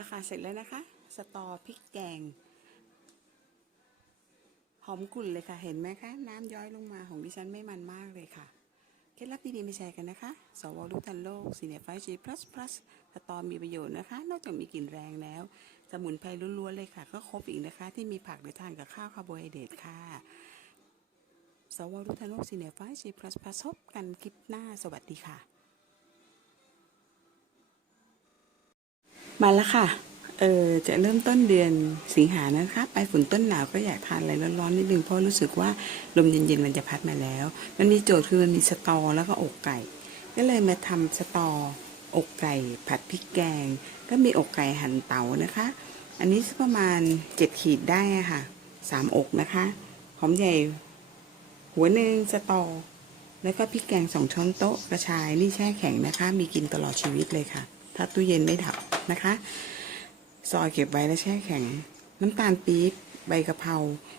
ละค่ะเสร็จแล้วนะคะ สตอพริกแกง หอมกลุ่นเลยค่ะ เห็นไหมคะ น้ำย้อยลงมาของดิฉันไม่มันมากเลยค่ะ เคล็ดลับดีๆมาแชร์กันนะคะ สวรู้ทันโลกซีเนฟไฟจีพลัสพลัสสตอมีประโยชน์นะคะ นอกจากมีกลิ่นแรงแล้ว สมุนไพรล้วนๆเลยค่ะ ก็ครบอีกนะคะ ที่มีผักหรือทานกับข้าวคาร์โบไฮเดรตค่ะสวรู้ทันโลกซีเนฟไฟจีพลัสพลัสพบกันคลิปหน้าสวัสดีค่ะ มาแล้วค่ะ เออจะเริ่มต้นเดือนสิงหานะคะไปฝนต้นหนาวก็อยากทานอะไรร้อนๆนิดนึงเพราะรู้สึกว่าลมเย็นๆมันจะพัดมาแล้ว มันมีโจทย์คือมันมีสตอแล้วก็อกไก่ ก็เลยมาทำสตออกไก่ผัดพริกแกง ก็มีอกไก่หั่นเตานะคะ อันนี้ประมาณเจ็ดขีดได้ค่ะสามอกนะคะหอมใหญ่ หัวหนึ่งสตอ แล้วก็พริกแกงสองช้อนโต๊ะกระชายนี่แช่แข็งนะคะ มีกินตลอดชีวิตเลยค่ะ ถ้าตู้เย็นไม่ดับนะคะ ซอยเก็บไว้แล้วแช่แข็ง น้ำตาลปี๊บใบกะเพรา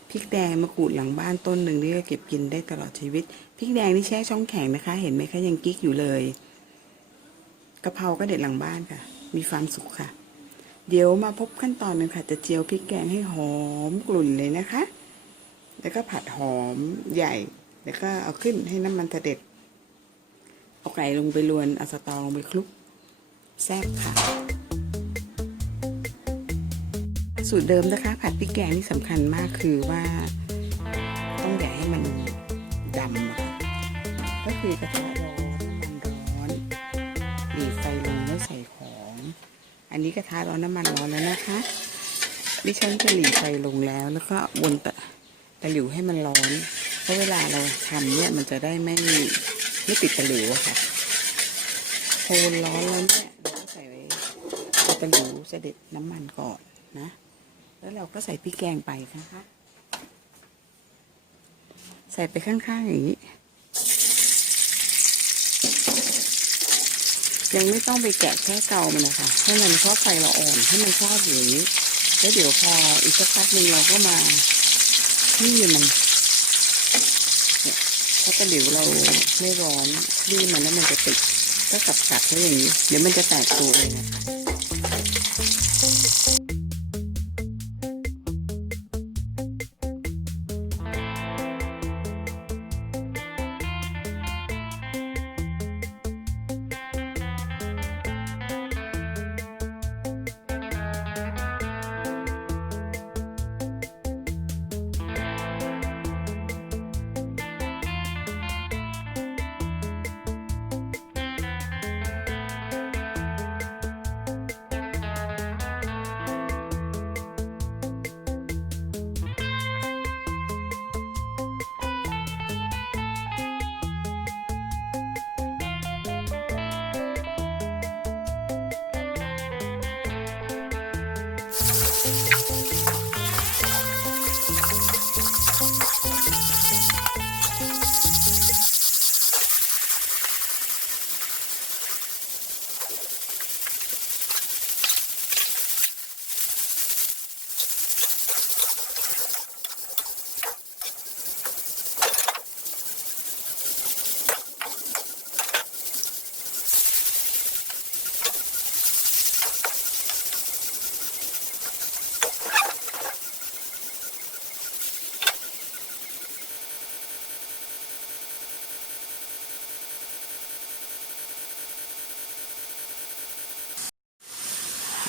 พริกแดงมะกรูดหลังบ้านต้นหนึ่งนี่ก็เก็บกินได้ตลอดชีวิตพริกแดงนี่แช่ช่องแข็งนะคะ เห็นไหมคะยังกิ๊กอยู่เลยกะเพราก็เด็ดหลังบ้านค่ะ มีความสุขค่ะ เดี๋ยวมาพบขั้นตอนหนึงค่ะ จะเจียวพริกแกงให้หอมกลุ่นเลยนะคะ แล้วก็ผัดหอมใหญ่ แล้วก็เอาขึ้นให้น้ำมันเสด็จเอาไก่ลงไปลวนเอาสตอลงไปคลุก แซ่บค่ะ สูตรเดิมนะคะ ผัดพริกแกงนี่สำคัญมากคือว่า ต้องอย่าให้มันดำก็คือกระทะร้อนน้ำมันร้อนหลีไฟลงแล้วใส่ของ อันนี้กระทะร้อนน้ำมันร้อนแล้วนะคะดิฉันจะหลีไฟลงแล้วแล้วก็วนตะตะหลิวให้มันร้อน เพราะเวลาเราทำเนี่ยมันจะได้ไม่ไม่ติดตะหลิวอะค่ะโคนร้อนแล้วเนี่ย ตะหลิวเสด็จน้ำมันก่อนนะ แล้วเราก็ใส่พริกแกงไปนะคะใส่ไปข้างๆอย่างนี้ ยังไม่ต้องไปแกะแค่เกามันนะคะให้มันทอดไฟเราอ่อนให้มันทอดอยู่อย่างนี้ แล้วเดี๋ยวพออีกสักพักหนึ่งเราก็มานี่มันเนี่ยถ้าตะหลิวเราไม่ร้อนนี่มันแล้วมันจะติดก็กลับกัดไว้อย่างนี้ เดี๋ยวมันจะแตกตัวเลยนะคะ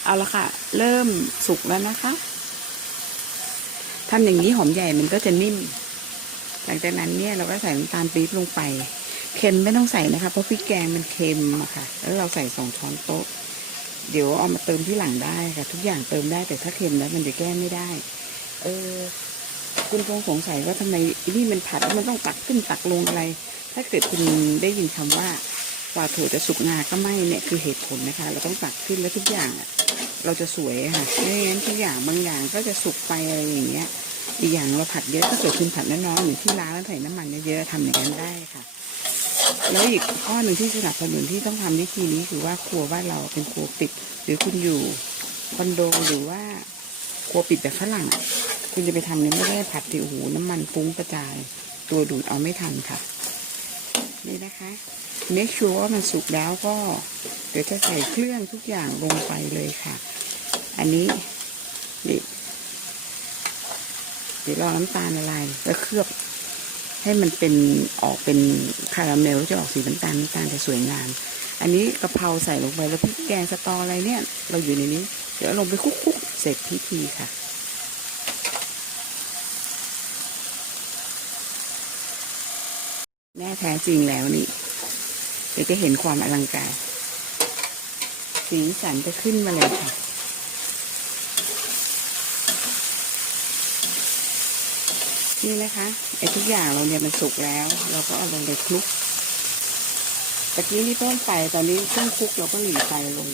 เอาละค่ะ เริ่มสุกแล้วนะคะทำอย่างนี้หอมใหญ่มันก็จะนิ่ม หลังจากนั้นเนี่ยเราก็ใส่น้ำตาลปี๊บลงไป เค็มไม่ต้องใส่นะคะ เพราะพริกแกงมันเค็มอะค่ะ แล้วเราใส่สองช้อนโต๊ะ เดี๋ยวเอามาเติมที่หลังได้ค่ะ ทุกอย่างเติมได้แต่ถ้าเค็มแล้วมันจะแก้ไม่ได้ เออ คุณคงสงสัยว่าทำไมนี่มันผัดแล้วมันต้องตักขึ้นตักลงอะไร ถ้าเกิดคุณได้ยินคำว่ากว่าถั่วจะสุกงาก็ไม่เนี่ยคือเหตุผลนะคะ เราต้องตักขึ้นแล้วทุกอย่างอะ เราจะสวยค่ะไม่งั้นทุกอย่างบางอย่างก็จะสุกไปอะไรอย่างเงี้ย อีกอย่างเราผัดเยอะถ้าเกิดคุณผัดน้อยๆหรือที่ร้านแล้วใส่น้ำมันเยอะๆทำอย่างนั้นได้ค่ะ แล้วอีกข้อหนึ่งที่สนับสนุนที่ต้องทำวิธีนี้คือว่าครัวบ้านเราเป็นครัวปิด หรือคุณอยู่คอนโดหรือว่าครัวปิดแบบฝรั่งคุณจะไปทำเนี่ยไม่ได้ผัดที่โอ้โหน้ำมันฟุ้งกระจาย ตัวดูดเอาไม่ทันค่ะ นี่นะคะ เมคชัวร์ว่ามันสุกแล้วก็ เดี๋ยวจะใส่เครื่องทุกอย่างลงไปเลยค่ะ อันนี้นี่เดี๋ยวรอน้ำตาลละลายแล้วเคลือบให้มันเป็นออกเป็นคาราเมลจะออกสีน้ำตาลน้ำตาลจะสวยงาม อันนี้กะเพราใส่ลงไปแล้วพริกแกงสตออะไรเนี่ย เราอยู่ในนี้ เดี๋ยวลงไปคุกๆเสร็จพิธีค่ะแน่แท้จริงแล้วนี่ ดี๋ยวจะเห็นความอลังการ สีสันจะขึ้นมาเลยค่ะ นี่นะคะไอ้ทุกอย่างเราเนี่ยมันสุกแล้ว เราก็เอาลงไปคลุกตะกี้นี่เพิ่มไฟตอนนี้เครื่องคลุกเราก็หลีไฟลง